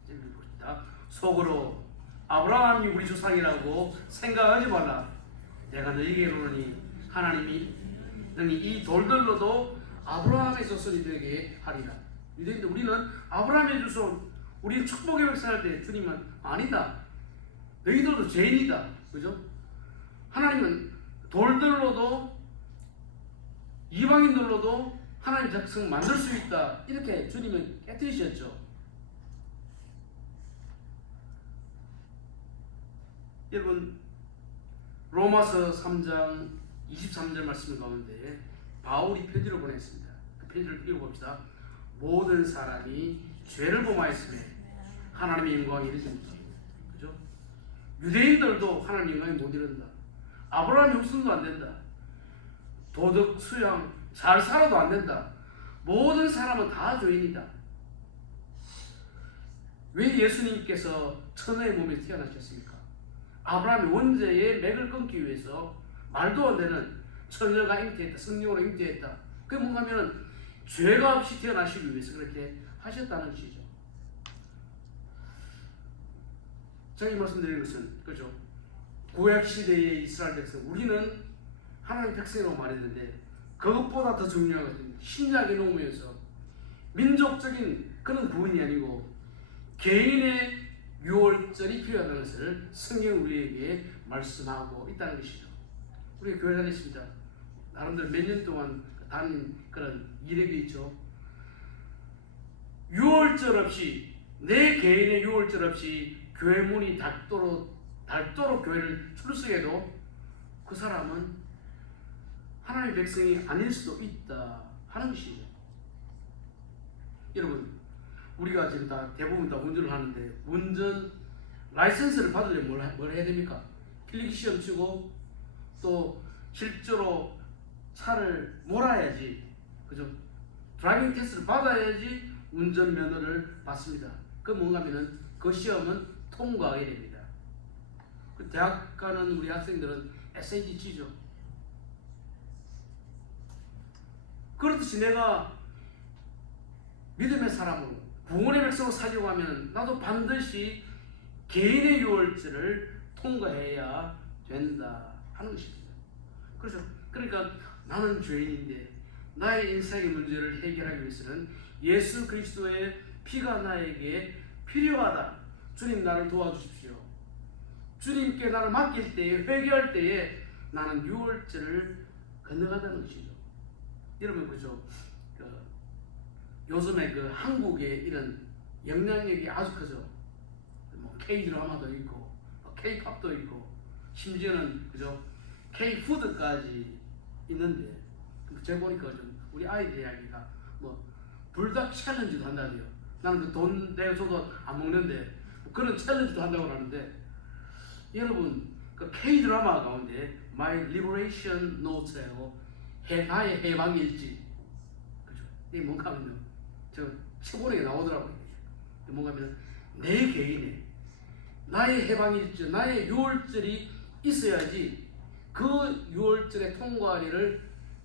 읽어봅시다. 속으로 아브라함이 우리 조상이라고 생각하지 말라. 내가 너희에게 이르노니 하나님이 너희 이 돌들로도 아브라함의 조선이 되게 하리라. 유대인들, 우리는 아브라함의 조선, 우리 축복의 백성할 때 주님은 아니다. 너희들도 죄인이다. 그죠? 하나님은 돌들로도 이방인들로도 하나님 백성 만들 수 있다. 이렇게 주님은 깨뜨리셨죠. 여러분, 로마서 3장 23절 말씀 가운데 바울이 편지를 보냈습니다. 그 편지를 읽어봅시다. 모든 사람이 죄를 범하였으며 하나님의 영광이 이르십니다. 그죠? 유대인들도 하나님의 영광이 못 이룬다. 아브라함의 후손도 안 된다. 도덕 수양 잘 살아도 안 된다. 모든 사람은 다 죄인이다. 왜 예수님께서 천의 몸에 태어나셨습니까? 아브라함의 원죄의 맥을 끊기 위해서 말도 안 되는 처녀가 잉태했다. 성령으로 잉태했다. 그게 뭔가 하면은 죄가 없이 태어나시기 위해서 그렇게 하셨다는 것이죠. 제가 이 말씀드리는 것은 그죠? 구약 시대의 이스라엘 백성, 우리는 하나님 백성이라고 말했는데 그것보다 더 중요한 것은 신약에 놓으면서 민족적인 그런 부분이 아니고 개인의 유월절이 필요하다는 것을 성경 우리에게 말씀하고 있다는 것이죠. 우리 교회 다녔습니다. 나름대로 몇 년 동안 다닌 그런 이력이 있죠. 유월절 없이, 내 개인의 유월절 없이 교회 문이 닫도록 교회를 출석해도 그 사람은 하나님의 백성이 아닐 수도 있다 하는 것이죠. 여러분, 우리가 지금 대부분 다 운전을 하는데 운전 라이선스를 받으려면 뭘 해야 됩니까? 필기 시험 치고 또 실제로 차를 몰아야지, 그죠? 드라이빙 테스트를 받아야지 운전면허를 받습니다. 그 뭔가 하면은 그 시험은 통과하게 됩니다. 그 대학 가는 우리 학생들은 SAT 치죠. 그렇듯이 내가 믿음의 사람으로 구원의 백성으로 살려고 하면 나도 반드시 개인의 유월절을 통과해야 된다 하는 것입니다. 그러니까 나는 죄인인데 나의 인생의 문제를 해결하기 위해서는 예수 그리스도의 피가 나에게 필요하다. 주님 나를 도와주십시오. 주님께 나를 맡길 때에, 회개할 때에 나는 유월절을 건너간다는 것이죠. 여러분 그죠? 요즘에 그 한국의 이런 영향력이 아주 크죠. 뭐 K-드라마도 있고 K-팝도 있고 심지어는 그죠? K-푸드까지 있는데 제가 보니까 좀 우리 아이들 이야기가 뭐 불닭 챌린지도 한다고요. 나는 그 돈 내가 줘도 안 먹는데 뭐 그런 챌린지도 한다고 하는데, 여러분 그 K-드라마 가운데 My Liberation Notes하고 나의 해방일지, 그죠? 이게 뭔가 하면 저 책원에 나오더라고요. 뭔가 하면 내 개인의 나의 해방일지, 나의 유월절이 있어야지, 그 유월절의 통과리를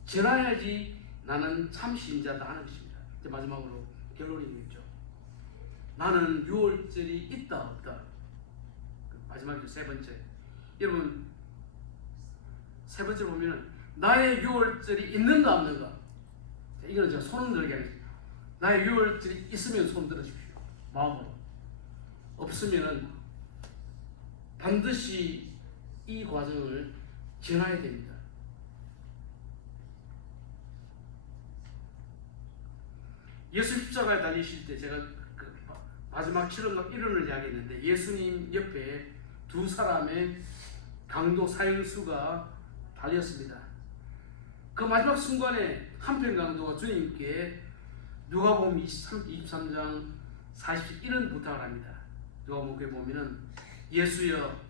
지나야지 나는 참 신자다 하는 것입니다. 이제 마지막으로 결론이 되겠죠. 나는 유월절이 있다 없다. 마지막으로 세 번째, 여러분 세 번째 보면은 나의 유월절이 있는가 없는가. 이거는 제가 손을 들게 하겠습니다. 나의 유월절이 있으면 손 들어주십시오. 마음으로. 없으면은 반드시 이 과정을 전해야 됩니다. 예수 십자가에 달리실 때 제가 그 마지막 7월 1원을 이야기했는데 예수님 옆에 두 사람의 강도 사형수가 달렸습니다. 그 마지막 순간에 한편 강도가 주님께 누가복음 23장 41은 부탁을 합니다. 누가복음에 보면은 예수여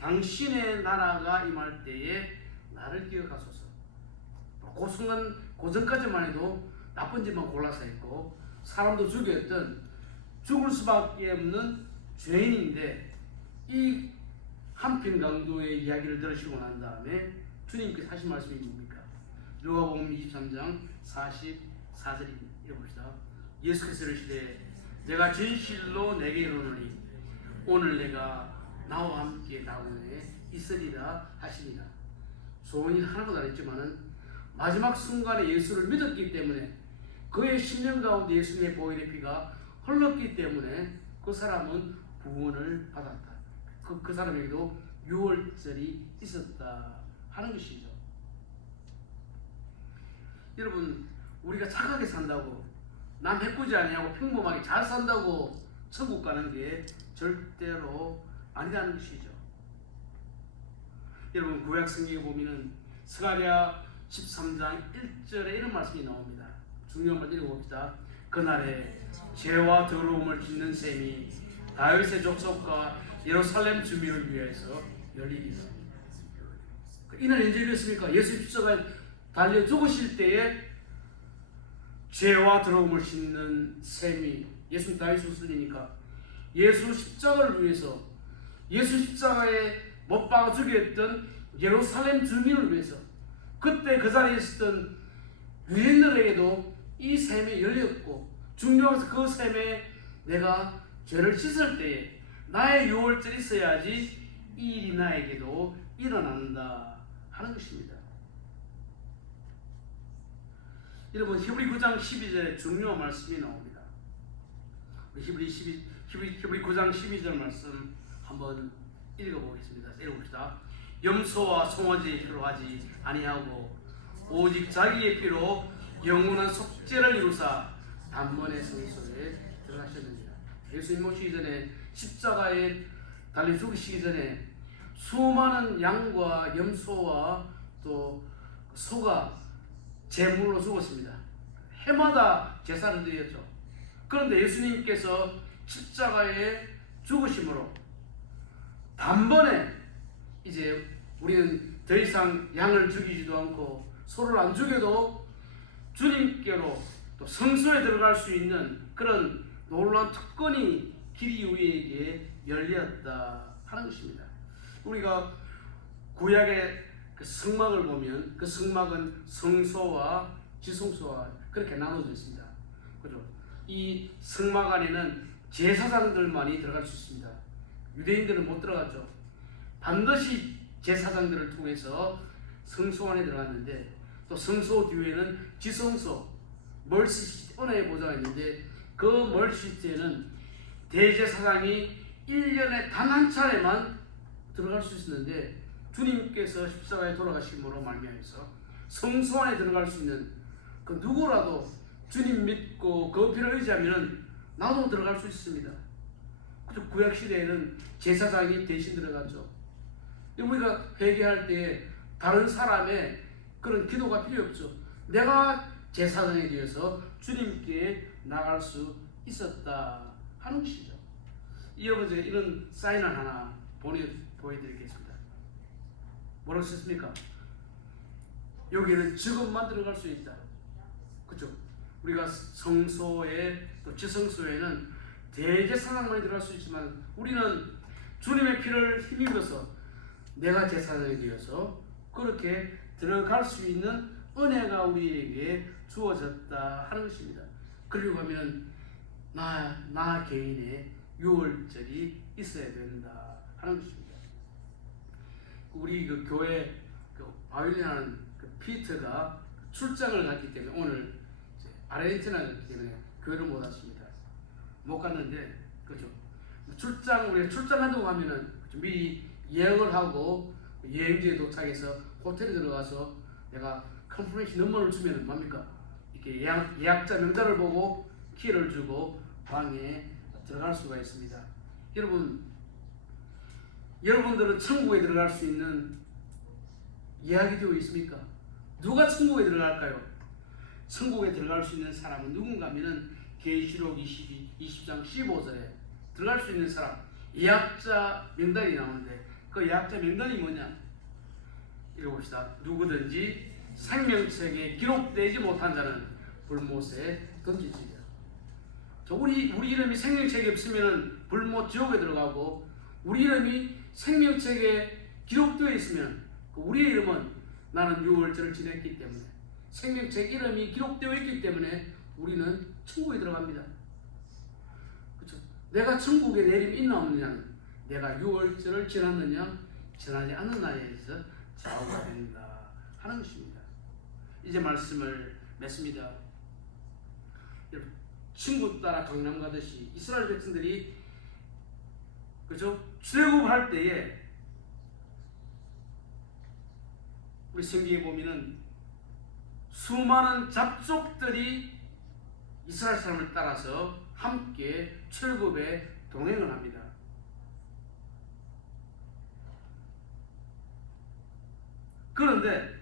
당신의 나라가 임할 때에 나를 기억하소서. 그 순간 그 전까지만 해도 나쁜 짓만 골라서 했고 사람도 죽였던 죽을 수밖에 없는 죄인인데 이 한편 강도의 이야기를 들으시고 난 다음에 주님께서 하신 말씀이 뭡니까? 누가복음 23장 44절입니다. 읽어봅시다. 예수께서 이르시되 내가 진실로 내게 이르노니 오늘 내가 나와 함께 나오에 있으리라 하시니라. 소원이 하나도 안 했지만은 마지막 순간에 예수를 믿었기 때문에 그의 심령 가운데 예수님의 보혈의 피가 흘렀기 때문에 그 사람은 구원을 받았다. 그 사람에게도 유월절이 있었다 하는 것이죠. 여러분, 우리가 착하게 산다고 남 해코지 아니하고 평범하게 잘 산다고 천국 가는 게 절대로 아니라는 것이죠. 여러분, 구약 성경에 보면은 스가랴 13장 1절에 이런 말씀이 나옵니다. 중요한 말 읽어봅시다. 그날에 죄와 더러움을 짓는 셈이 다윗의 족속과 예루살렘 주민을 위해서 열리리라. 이날 언제 이랬습니까? 예수 십자가에 달려 죽으실 때에 죄와 더러움을 짓는 셈이 예수 다윗 후손이니까 예수 십자가를 위해서 예수 십자가에 못 박아 죽였던 예루살렘 주민을 위해서 그때 그 자리에 있었던 유대인들에게도 이 셈이 열렸고 중요한 그 셈에 내가 죄를 씻을 때에 나의 유월절이 있어야지 이 일이 나에게도 일어난다 하는 것입니다. 여러분, 히브리 9장 12절에 중요한 말씀이 나옵니다. 히브리 9장 12절 말씀 한번 읽어보겠습니다. 읽어봅시다. 염소와 송아지의 피로 하지 아니하고 오직 자기의 피로 영원한 속죄를 이루사 단번에 성소에 들어가셨느니라. 예수님 오시기 전에 십자가에 달려 죽으시기 전에 수많은 양과 염소와 또 소가 제물로 죽었습니다. 해마다 제사를 드렸죠. 그런데 예수님께서 십자가에 죽으심으로 단번에 이제 우리는 더 이상 양을 죽이지도 않고 소를 안 죽여도 주님께로 또 성소에 들어갈 수 있는 그런 놀라운 특권이 길이 우리에게 열렸다 하는 것입니다. 우리가 구약의 그 성막을 보면 그 성막은 성소와 지성소와 그렇게 나눠져 있습니다. 그죠? 이 성막 안에는 제사장들만이 들어갈 수 있습니다. 유대인들은 못 들어갔죠. 반드시 제사장들을 통해서 성소 안에 들어갔는데 또 성소 뒤에는 지성소 멀시시트 은혜의 보좌가 있는데 그 멀시시트에는 대제사장이 1년에 단 한 차례만 들어갈 수 있었는데 주님께서 십자가에 돌아가심으로 말미암아서 성소 안에 들어갈 수 있는 그 누구라도 주님 믿고 그 피를 의지하면 나도 들어갈 수 있습니다. 구약 시대에는 제사장이 대신 들어갔죠. 우리가 회개할 때 다른 사람의 그런 기도가 필요 없죠. 내가 제사장에 대해서 주님께 나갈 수 있었다 하는 것이죠. 여러분, 제가 이런 사인을 하나 보여드리겠습니다. 뭐라고 썼습니까? 여기는 직업만 들어갈 수 있다. 그렇죠? 우리가 성소에 또 지성소에는 대제사장만이 들어갈 수 있지만 우리는 주님의 피를 힘입어서 내가 제사장이 되어서 그렇게 들어갈 수 있는 은혜가 우리에게 주어졌다 하는 것입니다. 그리고 하면은 나 개인의 유월절이 있어야 된다 하는 것입니다. 우리 그 교회 그 바이올린하는 그 피터가 출장을 갔기 때문에 오늘 아르헨티나에 갔기 때문에 교회를 못 왔습니다. 못 갔는데 그렇죠. 우리가 출장 간다고 하면은 미리 예약을 하고 여행지에 도착해서 호텔에 들어가서 내가 컨퍼런스 넘버를 주면 뭡니까? 이렇게 예약자 명단을 보고 키를 주고 방에 들어갈 수가 있습니다. 여러분들은 천국에 들어갈 수 있는 예약이 되어 있습니까? 누가 천국에 들어갈까요? 천국에 들어갈 수 있는 사람은 누군가 하면은 계시록 20장 15절에 들어갈 수 있는 사람 예약자 명단이 나오는데 그 예약자 명단이 뭐냐? 읽어봅시다. 누구든지 생명책에 기록되지 못한 자는 불못에 던지지라. 우리 이름이 생명책에 없으면 불못 지옥에 들어가고 우리 이름이 생명책에 기록되어 있으면 우리의 이름은 나는 유월절을 지냈기 때문에 생명책 이름이 기록되어 있기 때문에 우리는 천국에 들어갑니다. 그렇죠? 내가 천국에 내림 있나 없느냐는 내가 유월절을 지났느냐 지나지 않느냐에서 좌우가 된다 하는 것입니다. 이제 말씀을 맺습니다. 친구 따라 강남 가듯이 이스라엘 백성들이 그죠? 출애굽할 때에 우리 성경에 보면은 수많은 잡족들이 이스라엘 사람을 따라서 함께 출애굽에 동행을 합니다. 그런데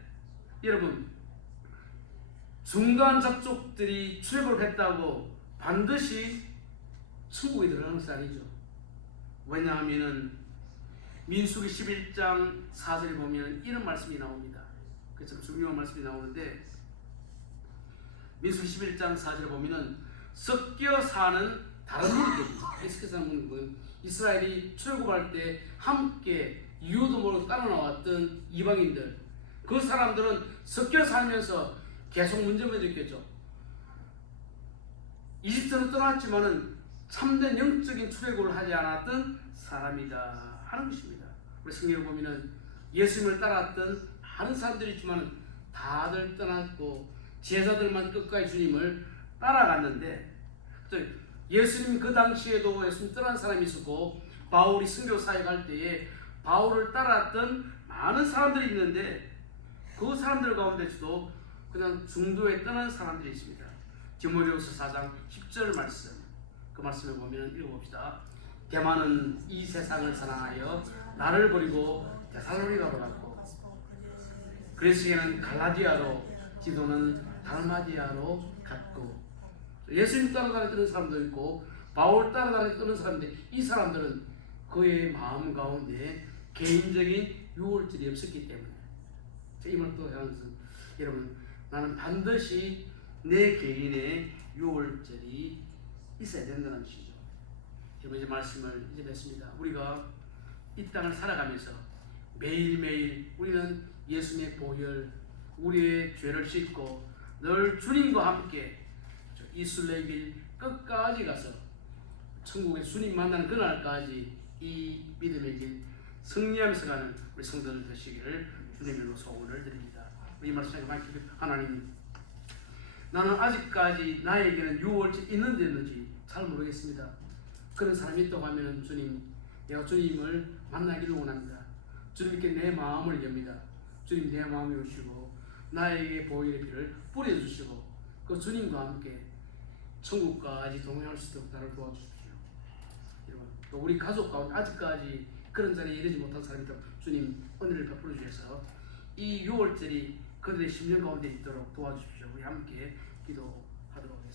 여러분 중간 잡족들이 출애굽을 했다고 반드시 천국에 들어가는 것이 아니죠. 왜냐하면은 민수기 11장 4절에 보면 이런 말씀이 나옵니다. 그래서 중요한 말씀이 나오는데 민수기 11장 4절에 보면은 섞여 사는 다른 민족들, 섞여 사는 민족은 이스라엘이 출애굽할 때 함께 이유도 모르고 따라 나왔던 이방인들, 그 사람들은 섞여 살면서 계속 문제만 있겠죠. 이집트는 떠났지만은 참된 영적인 출애굽을 하지 않았던 사람이다 하는 것입니다. 우리 성경을 보면은 예수님을 따랐던 많은 사람들이 있지만 다들 떠났고 제자들만 끝까지 주님을 따라갔는데 예수님 그 당시에도 예수님 떠난 사람이 있었고 바울이 선교 사역할 때에 바울을 따랐던 많은 사람들이 있는데 그 사람들 가운데서도 그냥 중도에 떠난 사람들이 있습니다. 디모데후서 4장 10절 말씀, 그 말씀을 보면 읽어봅시다. 대만은 이 세상을 사랑하여 나를 버리고 데살로니가로 갔고 그레스게는 갈라디아로 디도는 달마디아로 갔고 예수님 따라다니는 사람도 있고 바울 따라다니는 사람들, 이 사람들은 그의 마음 가운데 개인적인 유월절이 없었기 때문에 이 말을 또 하는 것은 여러분 나는 반드시 내 개인의 유월절이 있어야 된다는 것이죠. 여러분 이제 말씀을 이제 맺습니다. 우리가 이 땅을 살아가면서 매일매일 우리는 예수님의 보혈, 우리의 죄를 씻고 늘 주님과 함께 이 순례길 끝까지 가서 천국에 주님 만나는 그날까지 이 믿음의 길 승리하면서 가는 우리 성도들 되시기를 주님으로 소원을 드립니다. 이 말씀에 하나님, 나는 아직까지 나에게는 유월절 있는지 없는지 잘 모르겠습니다. 그런 사람이 있다고 하면 주님, 내가 주님을 만나기를 원합니다. 주님께 내 마음을 엽니다. 주님 내 마음을 오시고 나에게 보혈의 피를 뿌려주시고 그 주님과 함께 천국까지 동행할 수 있도록 나를 도와주십시오. 여러분, 또 우리 가족 가운데 아직까지 그런 자리에 이르지 못한 사람이 있다면 주님 은혜를 베풀어 주셔서 이 유월절이 그들의 심령 가운데 있도록 도와주십시오. 우리 함께 기도하도록 하겠습니다.